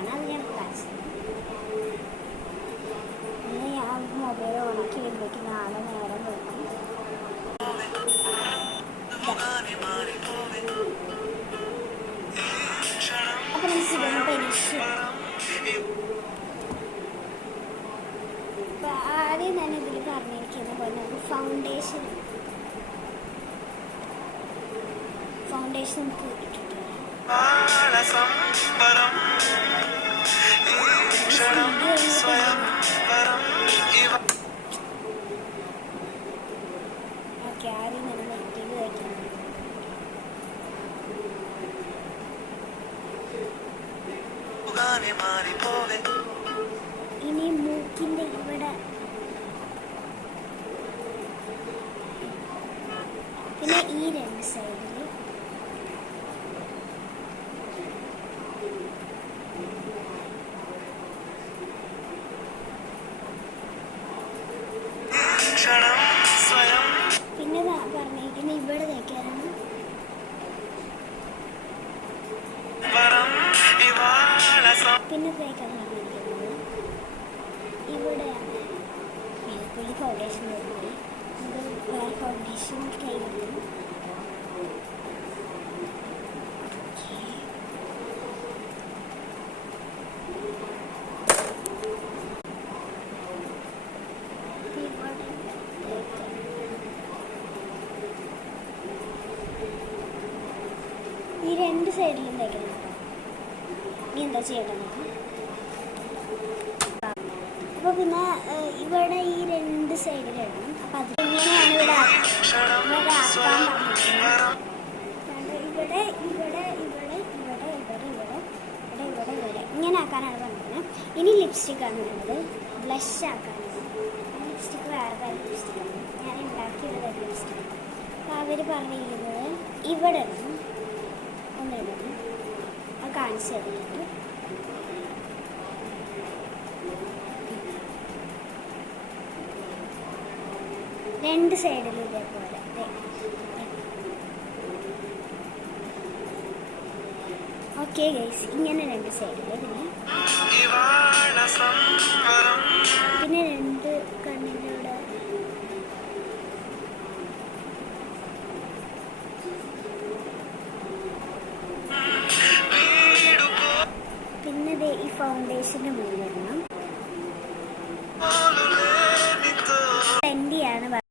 ആണ്, അത് ഞാൻ കാണിച്ചത്. ഇനി ഞാൻ മൊബൈൽ ഓണാക്കി വരുമ്പോഴേക്കും നാളെ നേരം വെക്കും. അപ്പം നമുക്ക് പരീക്ഷ ആദ്യം തന്നെ ഇതിൽ പറഞ്ഞിരിക്കുന്ന പോലെ നമുക്ക് ഫൗണ്ടേഷൻ നമുക്ക് ഇട്ടിട്ട് ഓക്കെ, ആദ്യം തന്നെ നെറ്റിൽ വയ്ക്കണം. ഇനി മൂക്കിൻ്റെ ഇവിടെ, പിന്നെ ഈ രണ്ട് സൈഡിൽ പിന്നെ പറഞ്ഞിരിക്കുന്നത് ഇവിടെ തേക്കാനാണ്. പിന്നെ തേക്കാൻ പറഞ്ഞിരിക്കുന്നത് ഇവിടെയാണ്. പുള്ളി ഫൗണ്ടേഷൻ വരുന്നത് വേറെ ഫൗണ്ടേഷൻ കയ്യിലും ഈ രണ്ട് സൈഡിലും തേക്കണം. ഇനി എന്താ ചെയ്യേണ്ടത്? അപ്പോൾ പിന്നെ ഇവിടെ ഈ രണ്ട് സൈഡിലിടണം. അപ്പം അതിങ്ങനെയാണ് ഇവിടെ ആക്കാൻ പറഞ്ഞിരിക്കുന്നത്. ഇവിടെ ഇങ്ങനെ ആക്കാനാണ് പറഞ്ഞത്. ഇനി ലിപ്സ്റ്റിക്കാണ് വേണ്ടത്, ബ്ലഷ് ആക്കാനാണ്. ലിപ്സ്റ്റിക്ക് വേറെ ലിപ്സ്റ്റിക്കാണ്, ഞാൻ ഉണ്ടാക്കിയുള്ള ലിപ്സ്റ്റിക്ക്. അപ്പോൾ അവർ പറഞ്ഞിരിക്കുന്നത് ഇവിടെ ഇടണം, ഒന്നിടണം. അത് കാണിച്ചു തന്നിട്ടുണ്ട്. രണ്ട് സൈഡിലും ഇതേപോലെ. ഓക്കെ ഗൈസ്, ഇങ്ങനെ രണ്ട് സൈഡിൽ പിന്നെ